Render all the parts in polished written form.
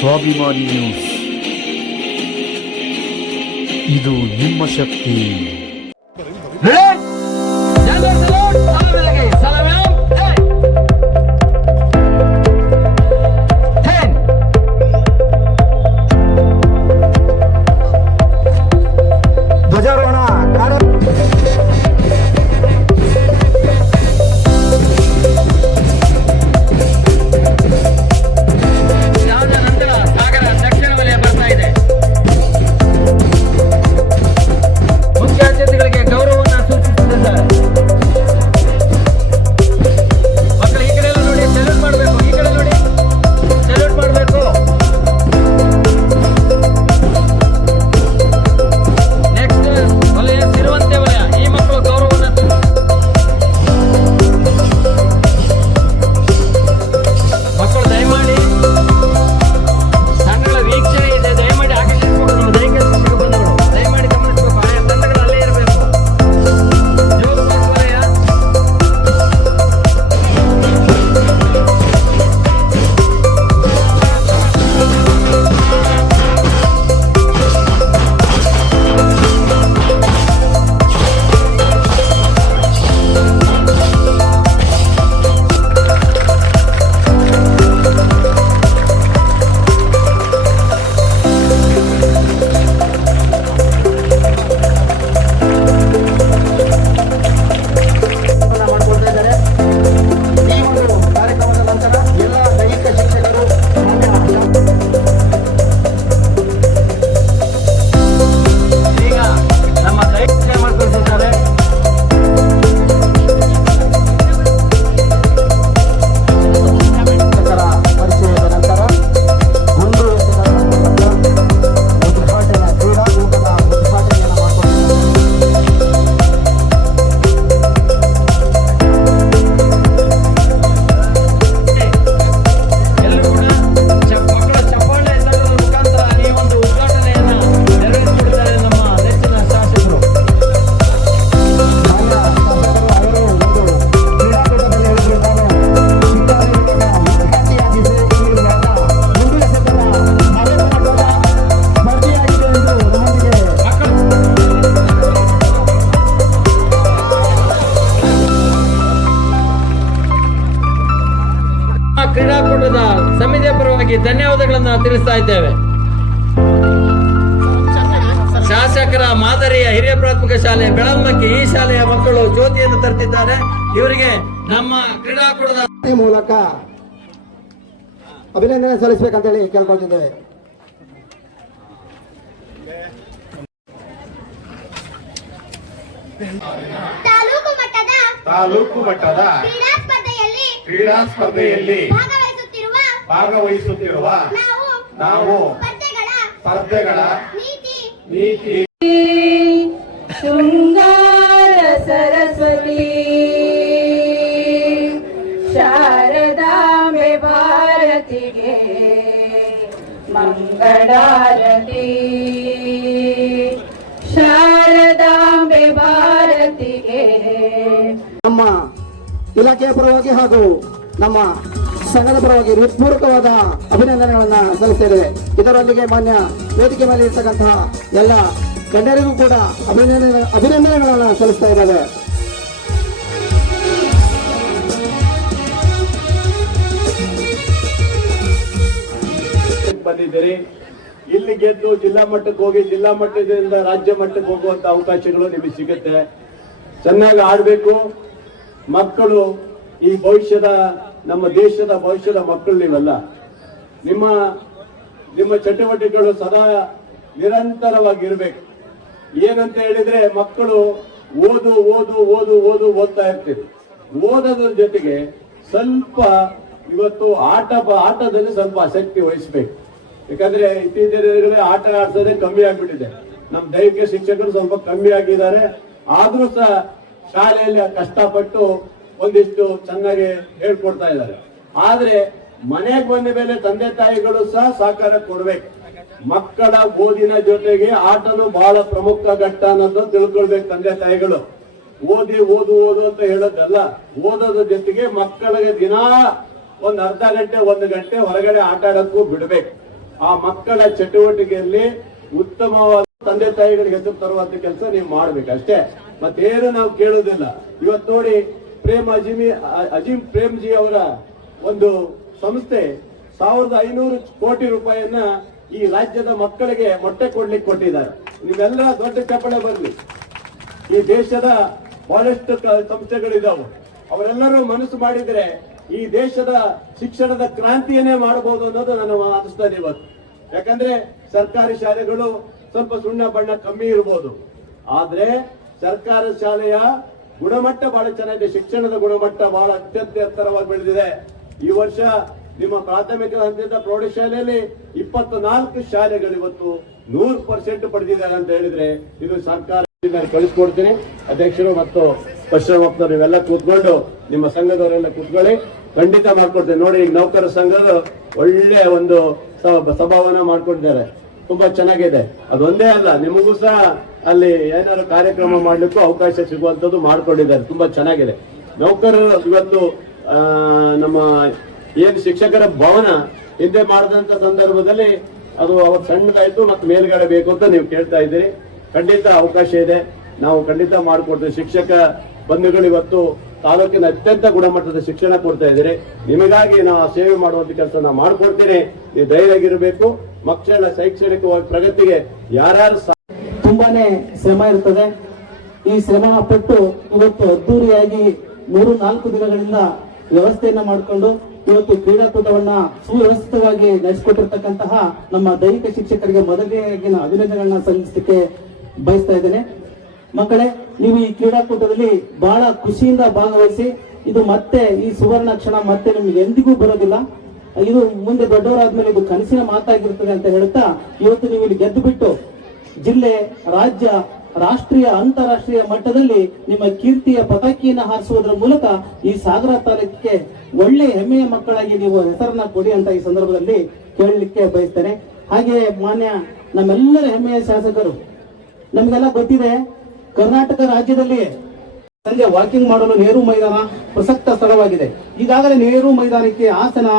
ಸ್ವಾಭಿಮಾನಿ ನ್ಯೂಸ್, ಇದು ನಿಮ್ಮ ಶಕ್ತಿ. ಧ್ವಜಾರೋಹಣ ಕ್ರೀಡಾಕೂಟದ ಸಮಿತಿಯ ಪರವಾಗಿ ಧನ್ಯವಾದಗಳನ್ನು ತಿಳಿಸ್ತಾ ಇದ್ದೇವೆ. ಶಾಸಕರ ಮಾದರಿಯ ಹಿರಿಯ ಪ್ರಾಥಮಿಕ ಶಾಲೆ ಬೆಳಮಕ್ಕಿ, ಈ ಶಾಲೆಯ ಮಕ್ಕಳು ಜ್ಯೋತಿಯನ್ನು ತರ್ತಿದ್ದಾರೆ. ಇವರಿಗೆ ನಮ್ಮ ಕ್ರೀಡಾಕೂಟದ ಮೂಲಕ ಅಭಿನಂದನೆ ಸಲ್ಲಿಸಬೇಕಂತ ಹೇಳಿ ಕೇಳ್ಕೊಳ್ತಿದ್ದೇವೆ. ತಾಲೂಕು ಮಟ್ಟದ ಕ್ರೀಡಾ ಸ್ಪರ್ಧೆಯಲ್ಲಿ ಭಾಗವಹಿಸುತ್ತಿರುವ ನಾವು ಸ್ಪರ್ಧೆಗಳ ನೀತಿ ಶೃಂಗಾರ ಸರಸ್ವತಿ ಶಾರದಾಂಬೆ ಭಾರತಿಗೆ ಮಂಗಳಾರತಿ. ಶಾರದಾಂಬೆ ಭಾರತಿಗೆ ನಮ್ಮ ಇಲಾಖೆಯ ಪರವಾಗಿ ಹಾಗೂ ನಮ್ಮ ಸಂಘದ ಪರವಾಗಿ ಹೃತ್ಪೂರ್ವಕವಾದ ಅಭಿನಂದನೆಗಳನ್ನ ಸಲ್ಲಿಸಿದ್ದೇವೆ. ಇದರೊಂದಿಗೆ ಮಾನ್ಯ ವೇದಿಕೆ ಮೇಲೆ ಇರ್ತಕ್ಕಂತಹ ಎಲ್ಲ ಗಣ್ಯರಿಗೂ ಕೂಡ ಅಭಿನಂದನೆಗಳನ್ನ ಸಲ್ಲಿಸ್ತಾ ಇದ್ದೇವೆ. ಬಂದಿದ್ದೀರಿ. ಇಲ್ಲಿ ಗೆದ್ದು ಜಿಲ್ಲಾ ಮಟ್ಟಕ್ಕೆ ಹೋಗಿ ಜಿಲ್ಲಾ ಮಟ್ಟದಿಂದ ರಾಜ್ಯ ಮಟ್ಟಕ್ಕೆ ಹೋಗುವಂತ ಅವಕಾಶಗಳು ನಿಮಗೆ ಸಿಗುತ್ತೆ. ಚೆನ್ನಾಗಿ ಆಡ್ಬೇಕು. ಮಕ್ಕಳು ಈ ಭವಿಷ್ಯದ, ನಮ್ಮ ದೇಶದ ಭವಿಷ್ಯದ ಮಕ್ಕಳು ನೀವೆಲ್ಲ. ನಿಮ್ಮ ಚಟುವಟಿಕೆಗಳು ಸದಾ ನಿರಂತರವಾಗಿರ್ಬೇಕು. ಏನಂತ ಹೇಳಿದ್ರೆ ಮಕ್ಕಳು ಓದ್ತಾ ಇರ್ತೀವಿ. ಓದೋದ್ರ ಜೊತೆಗೆ ಸ್ವಲ್ಪ ಇವತ್ತು ಆಟದಲ್ಲಿ ಸ್ವಲ್ಪ ಆಸಕ್ತಿ ವಹಿಸ್ಬೇಕು. ಯಾಕಂದ್ರೆ ಇತ್ತೀಚಿನ ದಿನಗಳಲ್ಲಿ ಆಟ ಆಡ್ಸೋದೇ ಕಮ್ಮಿ ಆಗ್ಬಿಟ್ಟಿದೆ. ನಮ್ಮ ದೈಹಿಕ ಶಿಕ್ಷಕರು ಸ್ವಲ್ಪ ಕಮ್ಮಿ ಆಗಿದ್ದಾರೆ. ಆದ್ರೂ ಸಹ ಶಾಲೆಯಲ್ಲಿ ಕಷ್ಟಪಟ್ಟು ಒಂದಿಷ್ಟು ಚೆನ್ನಾಗಿ ಹೇಳ್ಕೊಡ್ತಾ ಇದ್ದಾರೆ. ಆದ್ರೆ ಮನೆಗೆ ಬಂದ ಮೇಲೆ ತಂದೆ ತಾಯಿಗಳು ಸಹ ಸಹಕಾರ ಕೊಡ್ಬೇಕು. ಮಕ್ಕಳ ಓದಿನ ಜೊತೆಗೆ ಆಟನು ಬಹಳ ಪ್ರಮುಖ ಘಟ್ಟ ಅನ್ನೋದು ತಿಳ್ಕೊಳ್ಬೇಕು ತಂದೆ ತಾಯಿಗಳು. ಓದು ಅಂತ ಹೇಳೋದಲ್ಲ, ಓದೋದ್ರ ಜೊತೆಗೆ ಮಕ್ಕಳಿಗೆ ದಿನಾ ಒಂದ್ ಅರ್ಧ ಗಂಟೆ 1 ಗಂಟೆ ಹೊರಗಡೆ ಆಟ ಆಡಕ್ಕೂ ಬಿಡ್ಬೇಕು. ಆ ಮಕ್ಕಳ ಚಟುವಟಿಕೆಯಲ್ಲಿ ಉತ್ತಮವಾದ ತಂದೆ ತಾಯಿಗಳಿಗೆ ಹೆಸರು ತರುವಂತ ಕೆಲಸ ನೀವು ಮಾಡ್ಬೇಕು ಅಷ್ಟೇ, ಮತ್ತೇನು ನಾವು ಕೇಳೋದಿಲ್ಲ. ಇವತ್ತು ನೋಡಿ ಅಜೀಂ ಪ್ರೇಮ್ಜಿ ಅವರ ಒಂದು ಸಂಸ್ಥೆ 1500 ಕೋಟಿ ರೂಪಾಯಿಯನ್ನ ಈ ರಾಜ್ಯದ ಮಕ್ಕಳಿಗೆ ಮೊಟ್ಟೆ ಕೊಡ್ಲಿಕ್ಕೆ ಕೊಟ್ಟಿದ್ದಾರೆ. ನೀವೆಲ್ಲ ದೊಡ್ಡ ಚಪ್ಪಳೆ ಬರಲಿ. ಈ ದೇಶದ ಬಹಳಷ್ಟು ಸಂಸ್ಥೆಗಳಿದಾವೆ, ಅವರೆಲ್ಲರೂ ಮನಸ್ಸು ಮಾಡಿದ್ರೆ ಈ ದೇಶದ ಶಿಕ್ಷಣದ ಕ್ರಾಂತಿಯನ್ನೇ ಮಾಡಬಹುದು ಅನ್ನೋದು ನಾನು ಅನಿಸ್ತದೆ ಇವತ್ತು. ಯಾಕಂದ್ರೆ ಸರ್ಕಾರಿ ಶಾಲೆಗಳು ಸ್ವಲ್ಪ ಸುಣ್ಣ ಬಣ್ಣ ಕಮ್ಮಿ ಇರಬಹುದು, ಆದ್ರೆ ಸರ್ಕಾರ ಶಾಲೆಯ ಗುಣಮಟ್ಟ ಬಹಳ ಚೆನ್ನಾಗಿದೆ. ಶಿಕ್ಷಣದ ಗುಣಮಟ್ಟ ಬಹಳ ಅತ್ಯಂತ ಎತ್ತರವಾಗಿ ಬೆಳೆದಿದೆ. ಈ ವರ್ಷ ನಿಮ್ಮ ಪ್ರಾಥಮಿಕ ಹಂತದ ಪ್ರೌಢಶಾಲೆಯಲ್ಲಿ 24 ಶಾಲೆಗಳು ಇವತ್ತು 100% ಪಡೆದಿದ್ದಾರೆ ಅಂತ ಹೇಳಿದ್ರೆ ಇದು ಸರ್ಕಾರ. ಕಳಿಸ್ಕೊಡ್ತೀನಿ. ಅಧ್ಯಕ್ಷರು ಮತ್ತು ಪಶ್ಚಿಮಪ್ತರು ನೀವೆಲ್ಲ ಕೂತ್ಕೊಂಡು ನಿಮ್ಮ ಸಂಘದವರೆಲ್ಲ ಕೂತ್ಕೊಳ್ಳಿ, ಖಂಡಿತ ಮಾಡ್ಕೊಡ್ತೇನೆ. ನೋಡಿ, ಈಗ ನೌಕರ ಸಂಘದ ಒಳ್ಳೆ ಒಂದು ಸಭಾವನ್ನ ಮಾಡ್ಕೊಂಡಿದ್ದಾರೆ, ತುಂಬಾ ಚೆನ್ನಾಗಿದೆ. ಅದೊಂದೇ ಅಲ್ಲ, ನಿಮಗೂ ಸಹ ಅಲ್ಲಿ ಏನಾದ್ರು ಕಾರ್ಯಕ್ರಮ ಮಾಡ್ಲಿಕ್ಕೂ ಅವಕಾಶ ಸಿಗುವಂತದ್ದು ಮಾಡ್ಕೊಂಡಿದ್ದಾರೆ, ತುಂಬಾ ಚೆನ್ನಾಗಿದೆ. ನೌಕರರು ಇವತ್ತು ನಮ್ಮ ಏನ್ ಶಿಕ್ಷಕರ ಭವನ ಹಿಂದೆ ಮಾಡಿದಂತ ಸಂದರ್ಭದಲ್ಲಿ ಅದು ಅವತ್ತು ಸಣ್ಣದಾಯ್ತು, ಮತ್ತೆ ಮೇಲ್ಗಡೆ ಬೇಕು ಅಂತ ನೀವು ಕೇಳ್ತಾ ಇದ್ದೀರಿ. ಖಂಡಿತ ಅವಕಾಶ ಇದೆ, ನಾವು ಖಂಡಿತ ಮಾಡಿಕೊಡ್ತೇವೆ. ಶಿಕ್ಷಕ ಬಂಧುಗಳು ಇವತ್ತು ತಾಲೂಕಿನ ಅತ್ಯಂತ ಗುಣಮಟ್ಟದ ಶಿಕ್ಷಣ ಕೊಡ್ತಾ ಇದ್ದೀರಿ. ನಿಮಗಾಗಿ ನಾವು ಸೇವೆ ಮಾಡುವಂತ ಕೆಲಸ ನಾವು ಮಾಡ್ಕೊಡ್ತೀನಿ. ನೀವು ಧೈರ್ಯವಾಗಿರಬೇಕು. ಮಕ್ಕಳ ಶೈಕ್ಷಣಿಕವಾಗಿ ಪ್ರಗತಿಗೆ ಯಾರ್ಯಾರು ತುಂಬಾನೇ ಶ್ರಮ ಇರ್ತದೆ. ಈ ಶ್ರಮ ಪಟ್ಟು ಇವತ್ತು ಅದ್ದೂರಿಯಾಗಿ 3-4 ದಿನಗಳಿಂದ ವ್ಯವಸ್ಥೆಯನ್ನ ಮಾಡಿಕೊಂಡು ಇವತ್ತು ಕ್ರೀಡಾಕೂಟವನ್ನ ಸುವ್ಯವಸ್ಥಿತವಾಗಿ ನಡೆಸಿಕೊಟ್ಟಿರ್ತಕ್ಕಂತಹ ನಮ್ಮ ದೈಹಿಕ ಶಿಕ್ಷಕರಿಗೆ ಮೊದಲಿಗೆ ಅಭಿನಂದನೆಗಳನ್ನ ಸಲ್ಲಿಸಲಿಕ್ಕೆ ಬಯಸ್ತಾ ಇದ್ದೇನೆ. ಮಕ್ಕಳೇ, ನೀವು ಈ ಕ್ರೀಡಾಕೂಟದಲ್ಲಿ ಬಹಳ ಖುಷಿಯಿಂದ ಭಾಗವಹಿಸಿ. ಇದು ಮತ್ತೆ ಈ ಸುವರ್ಣ ಕ್ಷಣ ಮತ್ತೆ ನಿಮ್ಗೆ ಎಂದಿಗೂ ಬರೋದಿಲ್ಲ. ಇದು ಮುಂದೆ ದೊಡ್ಡವರಾದ್ಮೇಲೆ ಇದು ಕನಸಿನ ಮಾತಾಗಿರ್ತದೆ ಅಂತ ಹೇಳ್ತಾ ಇವತ್ತು ನೀವು ಇಲ್ಲಿ ಗೆದ್ದು ಬಿಟ್ಟು ಜಿಲ್ಲೆ, ರಾಜ್ಯ, ರಾಷ್ಟ್ರೀಯ, ಅಂತಾರಾಷ್ಟ್ರೀಯ ಮಟ್ಟದಲ್ಲಿ ನಿಮ್ಮ ಕೀರ್ತಿಯ ಪತಾಕಿಯನ್ನು ಹಾರಿಸುವುದರ ಮೂಲಕ ಈ ಸಾಗರ ತಾಲೂಕಿಗೆ ಒಳ್ಳೆ ಹೆಮ್ಮೆಯ ಮಕ್ಕಳಾಗಿ ನೀವು ಹೆಸರನ್ನ ಕೊಡಿ ಅಂತ ಈ ಸಂದರ್ಭದಲ್ಲಿ ಕೇಳಲಿಕ್ಕೆ ಬಯಸ್ತೇನೆ. ಹಾಗೆ ಮಾನ್ಯ ನಮ್ಮೆಲ್ಲರ ಹೆಮ್ಮೆಯ ಶಾಸಕರು, ನಮಗೆಲ್ಲ ಗೊತ್ತಿದೆ, ಕರ್ನಾಟಕ ರಾಜ್ಯದಲ್ಲಿ ಸಂಜೆ ವಾಕಿಂಗ್ ಮಾಡಲು ನೆಹರು ಮೈದಾನ ಪ್ರಸಕ್ತ ಸ್ಥಳವಾಗಿದೆ. ಈಗಾಗಲೇ ನೆಹರು ಮೈದಾನಕ್ಕೆ ಆಸನ,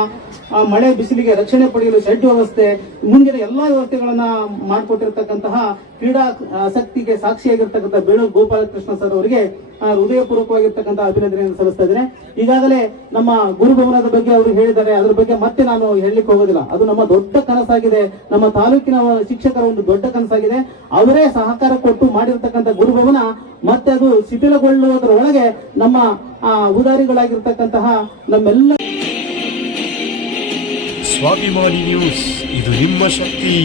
ಮಳೆ ಬಿಸಿಲಿಗೆ ರಕ್ಷಣೆ ಪಡೆಯಲು ಶೆಡ್ ವ್ಯವಸ್ಥೆ, ಮುಂದಿನ ಎಲ್ಲಾ ವ್ಯವಸ್ಥೆಗಳನ್ನ ಮಾಡಿಕೊಟ್ಟಿರ್ತಕ್ಕಂತಹ ಕ್ರೀಡಾ ಆಸಕ್ತಿಗೆ ಸಾಕ್ಷಿಯಾಗಿರ್ತಕ್ಕಂಥ ಬೇಳೂರು ಗೋಪಾಲಕೃಷ್ಣ ಸರ್ ಅವರಿಗೆ ಹೃದಯಪೂರ್ವಕವಾಗಿರ್ತಕ್ಕಂತಹ ಅಭಿನಂದನೆಯನ್ನು ಸಲ್ಲಿಸ್ತಾ ಇದ್ದೇನೆ. ಈಗಾಗಲೇ ನಮ್ಮ ಗುರುಭವನದ ಬಗ್ಗೆ ಅವರು ಹೇಳಿದ್ದಾರೆ, ಅದ್ರ ಬಗ್ಗೆ ಮತ್ತೆ ನಾನು ಹೇಳಲಿಕ್ಕೆ ಹೋಗೋದಿಲ್ಲ. ಅದು ನಮ್ಮ ದೊಡ್ಡ ಕನಸಾಗಿದೆ, ನಮ್ಮ ತಾಲೂಕಿನ ಶಿಕ್ಷಕರ ಒಂದು ದೊಡ್ಡ ಕನಸಾಗಿದೆ. ಅವರೇ ಸಹಕಾರ ಕೊಟ್ಟು ಮಾಡಿರ್ತಕ್ಕಂಥ ಗುರುಭವನ ಮತ್ತೆ ಅದು ಶಿಥಿಲಗೊಳ್ಳುವುದರ ಒಳಗೆ ನಮ್ಮ ಉದಾರಿಗಳಾಗಿರ್ತಕ್ಕಂತಹ ನಮ್ಮೆಲ್ಲ ಸ್ವಾಭಿಮಾನಿ ನ್ಯೂಸ್, ಇದು ನಿಮ್ಮ ಶಕ್ತಿ.